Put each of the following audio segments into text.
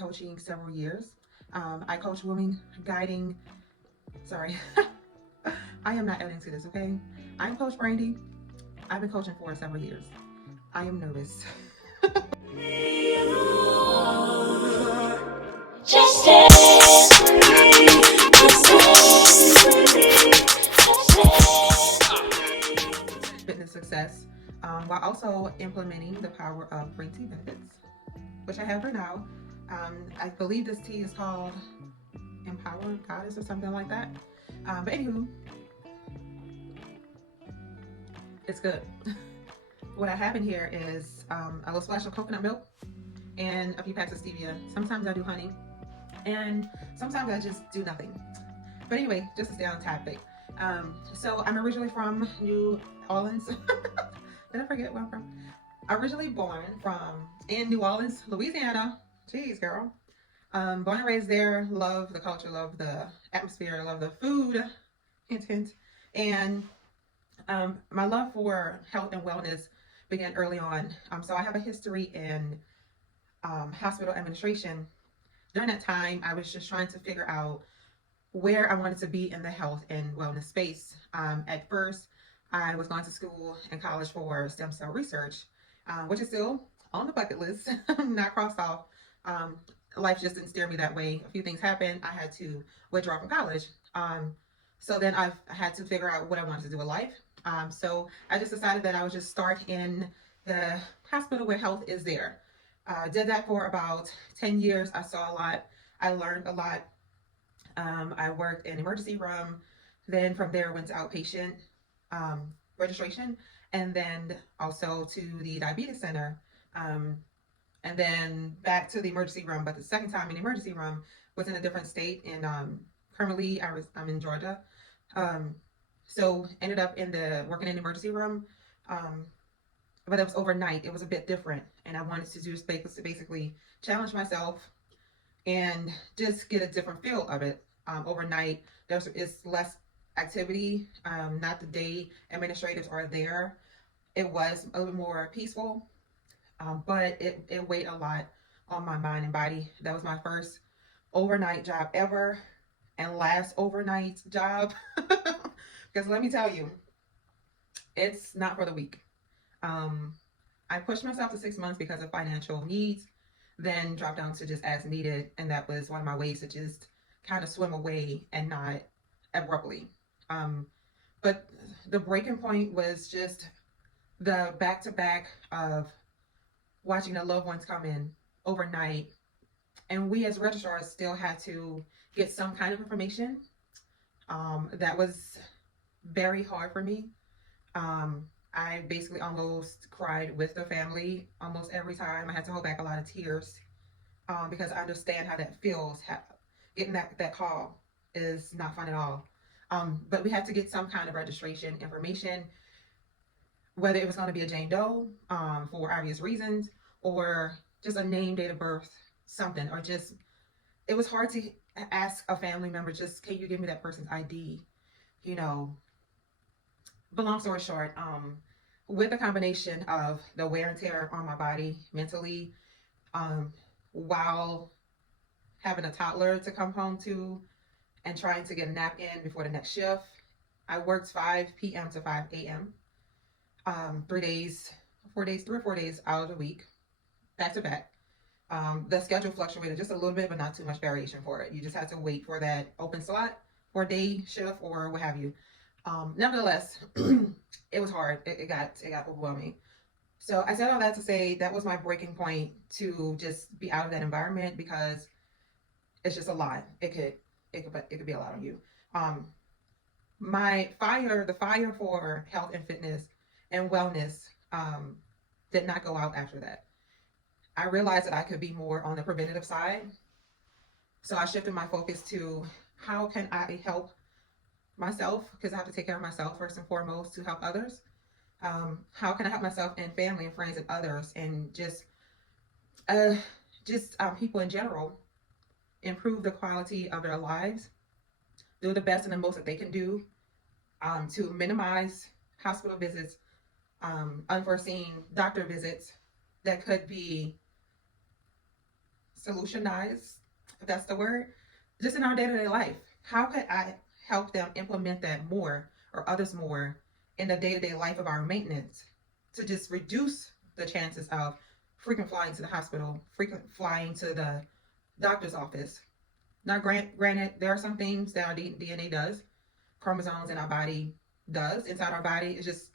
coaching several years. I coach women guiding, sorry, I am not adding to this, okay? I'm Coach Brandy. I've been coaching for several years. I am nervous. Just fitness success, while also implementing the power of green tea benefits, which I have right now. I believe this tea is called Empower Goddess or something like that. But anywho, it's good. What I have in here is a little splash of coconut milk and a few packs of stevia. Sometimes I do honey, and sometimes I just do nothing. But anyway, just to stay on topic. So I'm originally from New Orleans. Did I forget where I'm from? Originally born from in New Orleans, Louisiana. Jeez, girl. Born and raised there. Love the culture, love the atmosphere, love the food. Hint, hint. And my love for health and wellness began early on. So I have a history in hospital administration. During that time, I was just trying to figure out where I wanted to be in the health and wellness space. At first, I was going to school and college for stem cell research, which is still on the bucket list, not crossed off. Life just didn't steer me that way. A few things happened. I had to withdraw from college. So then I had to figure out what I wanted to do with life. So I just decided that I would just start in the hospital where health is there. Did that for about 10 years. I saw a lot. I learned a lot. I worked in emergency room. Then from there went to outpatient registration, and then also to the diabetes center. And then back to the emergency room. But the second time in the emergency room was in a different state. And currently I'm in Georgia. So ended up in the working in the emergency room. But it was overnight. It was a bit different, and I wanted to just basically challenge myself and just get a different feel of it. Overnight, it's less activity. Not the day administrators are there. It was a little more peaceful, but it weighed a lot on my mind and body. That was my first overnight job ever, and last overnight job. Because let me tell you, it's not for the weak. I pushed myself to 6 months because of financial needs, then dropped down to just as needed, and that was one of my ways to just kind of swim away and not abruptly. But the breaking point was just the back to back of watching the loved ones come in overnight, and we as registrars still had to get some kind of information. That was very hard for me. I basically almost cried with the family almost every time. I had to hold back a lot of tears because I understand how that feels. Getting that call is not fun at all. But we had to get some kind of registration information, whether it was going to be a Jane Doe for obvious reasons, or just a name, date of birth, something, or just, it was hard to ask a family member, just, can you give me that person's ID? You know, but long story short, with a combination of the wear and tear on my body mentally, while having a toddler to come home to and trying to get a nap in before the next shift, I worked 5 p.m. to 5 a.m. 3 or 4 days out of the week, back to back. The schedule fluctuated just a little bit, but not too much variation for it. You just had to wait for that open slot for a day shift or what have you. Nevertheless, it was hard. It got overwhelming. So I said all that to say that was my breaking point to just be out of that environment, because it's just a lot. It could be a lot on you. The fire for health and fitness and wellness, did not go out after that. I realized that I could be more on the preventative side. So I shifted my focus to how can I help myself, because I have to take care of myself first and foremost to help others. How can I help myself and family and friends and others, and just people in general improve the quality of their lives, do the best and the most that they can do to minimize hospital visits, unforeseen doctor visits that could be solutionize, if that's the word, just in our day-to-day life. How could I help them implement that more, or others more, in the day-to-day life of our maintenance, to just reduce the chances of frequent flying to the hospital, frequent flying to the doctor's office. Now, granted, there are some things that our DNA does, chromosomes in our body does, inside our body. It's just,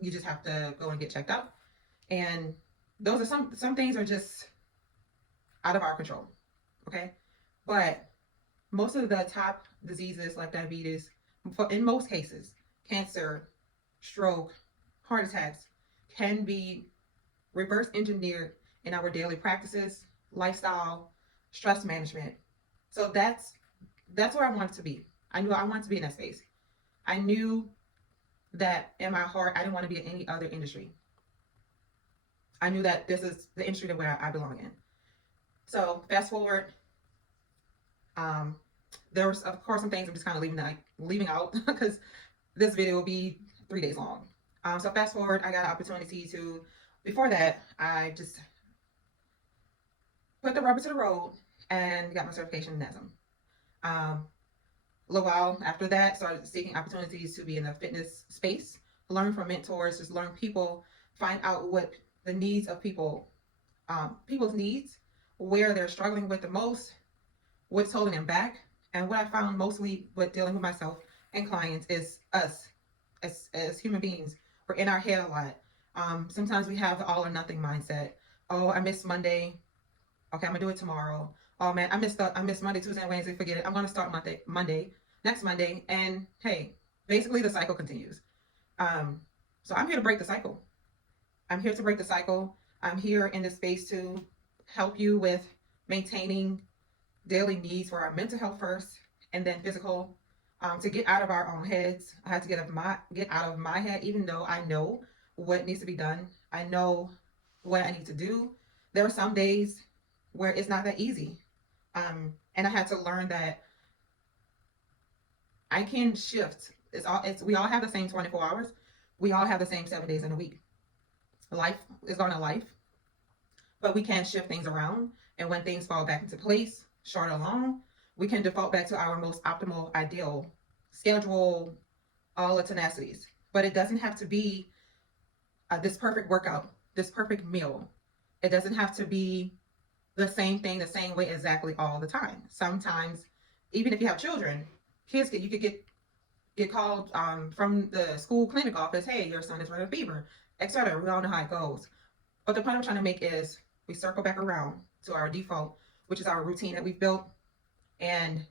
you just have to go and get checked out. And those are some things are just out of our control. Okay. But most of the top diseases like diabetes, in most cases, cancer, stroke, heart attacks, can be reverse engineered in our daily practices, lifestyle, stress management. So that's where I wanted to be. I knew I wanted to be in that space. I knew that in my heart, I didn't want to be in any other industry. I knew that this is the industry that where I belong in. So fast forward, there's of course some things I'm just kind of leaving out because this video will be 3 days long. So fast forward, I got an opportunity to, before that, I just put the rubber to the road and got my certification in NASM. A little while after that, started seeking opportunities to be in the fitness space, learn from mentors, just learn people, find out what the needs of people's needs, where they're struggling with the most, what's holding them back. And what I found mostly with dealing with myself and clients is us as human beings. We're in our head a lot. Sometimes we have the all or nothing mindset. Oh, I missed Monday. Okay, I'm gonna do it tomorrow. Oh man, I missed Monday, Tuesday, and Wednesday. Forget it. I'm gonna start next Monday. And hey, basically the cycle continues. So I'm here to break the cycle. I'm here to break the cycle. I'm here in this space to help you with maintaining daily needs for our mental health first, and then physical. To get out of our own heads, I had to get out of my head, even though I know what needs to be done. I know what I need to do. There are some days where it's not that easy. And I had to learn that I can shift. We all have the same 24 hours. We all have the same 7 days in a week. Life is going to life, but we can shift things around. And when things fall back into place, short or long, we can default back to our most optimal, ideal schedule, all the tenacities. But it doesn't have to be this perfect workout, this perfect meal. It doesn't have to be the same thing, the same way exactly all the time. Sometimes, even if you have children, you could get called from the school clinic office, hey, your son is running a fever, etc. We all know how it goes. But the point I'm trying to make is we circle back around to our default, which is our routine that we've built. And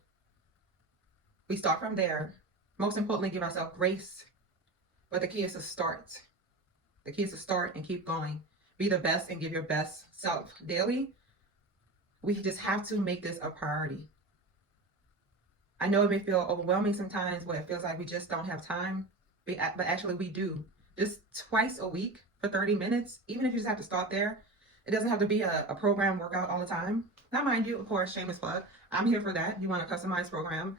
we start from there. Most importantly, give ourselves grace. But the key is to start. The key is to start and keep going. Be the best and give your best self daily. We just have to make this a priority. I know it may feel overwhelming sometimes where it feels like we just don't have time, but actually we do. Just twice a week for 30 minutes, even if you just have to start there. It doesn't have to be a program workout all the time. Now, mind you, of course, shameless plug, I'm here for that. You want a customized program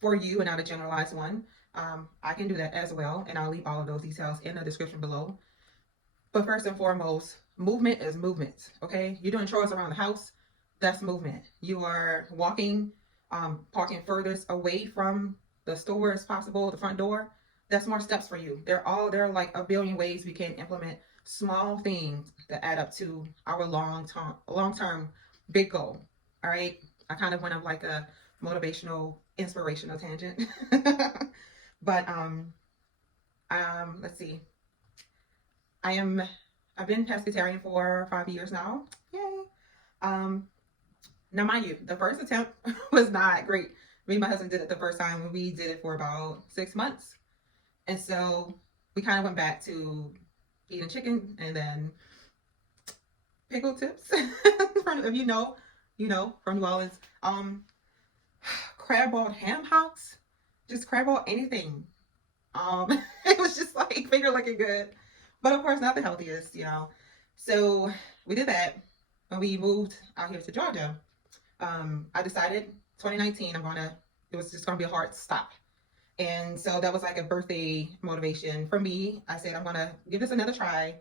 for you and not a generalized one. I can do that as well, and I'll leave all of those details in the description below. But first and foremost, movement is movement, okay? You're doing chores around the house, that's movement. You are walking, parking furthest away from the store as possible, the front door, that's more steps for you. There are like a billion ways we can implement small things that add up to our long-term big goal. All right. I kind of went on like a motivational, inspirational tangent. But let's see. I've been pescatarian for 5 years now. Yay. Now mind you, the first attempt was not great. Me and my husband did it the first time, and we did it for about 6 months. And so we kind of went back to eating chicken and then pickle tips. If you know, from New Orleans. Crab boiled ham hocks, just crab boiled anything. It was just like finger looking good, but of course not the healthiest, So we did that when we moved out here to Georgia. I decided 2019 it was just gonna be a hard stop. And so that was like a birthday motivation for me. I said, I'm gonna give this another try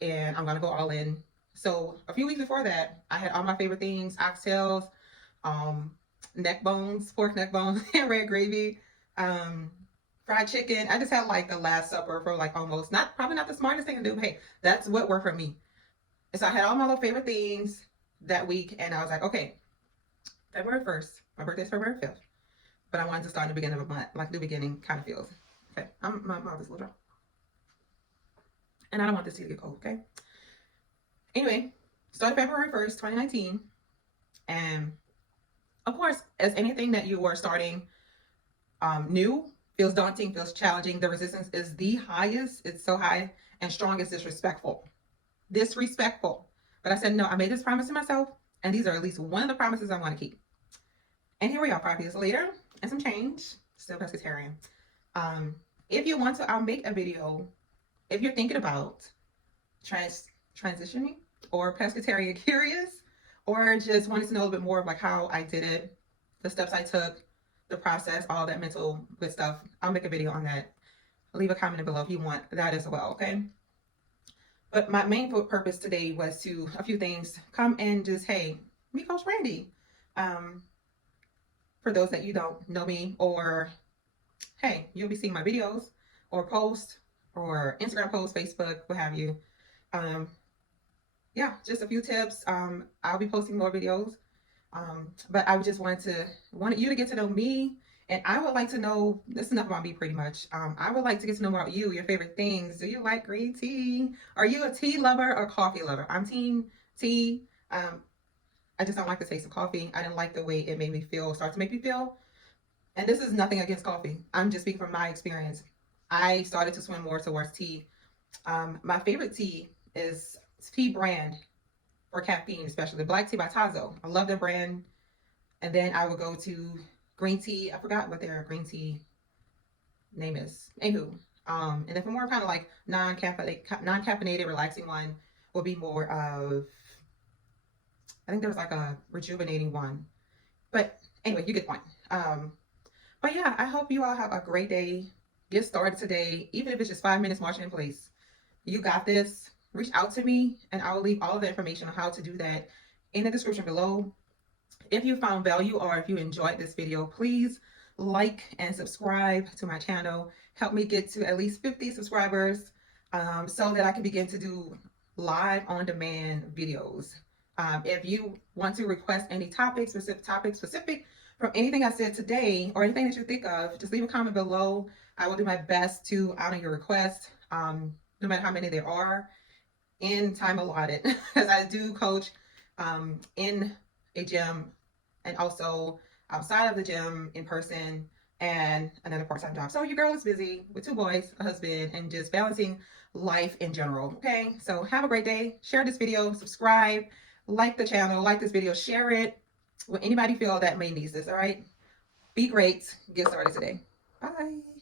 and I'm gonna go all in So a few weeks before that, I had all my favorite things: oxtails, um, neck bones, pork neck bones, and red gravy, um, fried chicken. I just had like the Last Supper for like almost not probably not the smartest thing to do, but hey, that's what worked for me. And so I had all my little favorite things that week, and I was like, okay, February 1st, my birthday's February 5th, but I wanted to start in the beginning of a month, like the beginning kind of feels. Okay, my mouth is a little dry, and I don't want this tea to get cold. Okay. Anyway, started February 1st, 2019, and of course, as anything that you are starting new feels daunting, feels challenging. The resistance is the highest. It's so high and strong. It's disrespectful. Disrespectful. But I said, no, I made this promise to myself, and these are at least one of the promises I want to keep. And here we are 5 years later, and some change. Still pescatarian. If you want to, I'll make a video. If you're thinking about transitioning or pescatarian curious, or just wanted to know a little bit more of like how I did it, the steps I took, the process, all that mental good stuff, I'll make a video on that. Leave a comment below if you want that as well, okay? But my main purpose today was to, a few things, come and just, hey, me, Coach Brandy. For those that you don't know me, or hey, you'll be seeing my videos or posts or Instagram posts, Facebook, what have you. Yeah, just a few tips. I'll be posting more videos. But I would just wanted you to get to know me, and I would like to know, this is enough about me pretty much. I would like to get to know about you, your favorite things. Do you like green tea? Are you a tea lover or coffee lover? I'm team tea. I just don't like the taste of coffee. I didn't like the way it made me feel, start to make me feel. And this is nothing against coffee. I'm just speaking from my experience. I started to swim more towards tea. My favorite tea is tea brand for caffeine, especially black tea by Tazo. I love their brand. And then I would go to green tea. I forgot what their green tea name is. Anywho. And then for more kind of like non-caffeinated, relaxing one will be more of, I think there was like a rejuvenating one. But anyway, you get the point. But yeah, I hope you all have a great day. Get started today, even if it's just 5 minutes marching in place. You got this. Reach out to me, and I will leave all of the information on how to do that in the description below. If you found value or if you enjoyed this video, please like and subscribe to my channel. Help me get to at least 50 subscribers so that I can begin to do live on-demand videos. If you want to request any specific from anything I said today or anything that you think of, just leave a comment below. I will do my best to honor your request, no matter how many there are, in time allotted, because I do coach in a gym and also outside of the gym in person and another part-time job. So your girl is busy with 2 boys, a husband, and just balancing life in general. Okay, so have a great day. Share this video, subscribe, like the channel, like this video, share it with anybody feel that may need this. All right, be great. Get started today. Bye.